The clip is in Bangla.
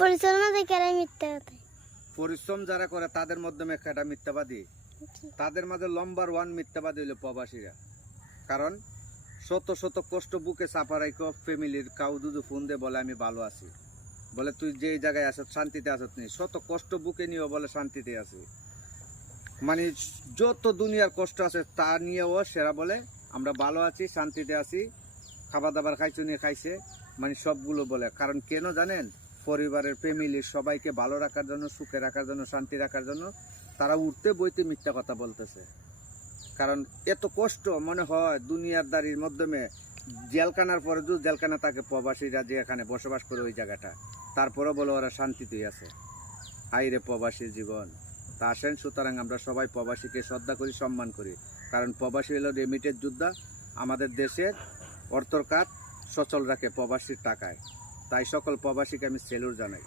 পরিচালনা দেখে আর মিথ্যা কথা। পরিশ্রম যারা করে তাদের মাধ্যমে একটা মিথ্যাবাদী, তাদের মাঝে নম্বর 1 মিথ্যাবাদী হইল প্রবাসীরা। কারণ শত শত কষ্ট বুকে চাপা রাখো ফ্যামিলির কাউ দুদু ফোন দিয়ে বলে আমি ভালো আছি, বলে তুই যে জায়গায় আস শান্তিতে আসত নি, শত কষ্ট বুকে নিয়েও বলে শান্তিতে আছি। মানে যত দুনিয়ার কষ্ট আছে তা নিয়েও সেরা বলে আমরা ভালো আছি, শান্তিতে আছি, খাবার দাবার খাইছো নিয়ে খাইছে, মানে সবগুলো বলে। কারণ কেন জানেন, পরিবারের ফ্যামিলির সবাইকে ভালো রাখার জন্য, সুখে রাখার জন্য, শান্তি রাখার জন্য তারা উঠতে বইতে মিথ্যা কথা বলতেছে। কারণ এত কষ্ট মনে হয় দুনিয়ার দারির মাধ্যমে জেলখানার পরে যদি জেলখানা থাকে, প্রবাসীরা যে এখানে বসবাস করে ওই জায়গাটা, তারপরে বলে ওরা শান্তিতেই আছে। হাইরে প্রবাসীর জীবন। তা আসেন, সুতরাং আমরা সবাই প্রবাসীকে শ্রদ্ধা করি, সম্মান করি। কারণ প্রবাসী হলো রেমিটেড যোদ্ধা, আমাদের দেশের অর্থকার সচল রাখে প্রবাসীর টাকায়। তাই সকল প্রবাসীকে আমি সেলুট জানাই।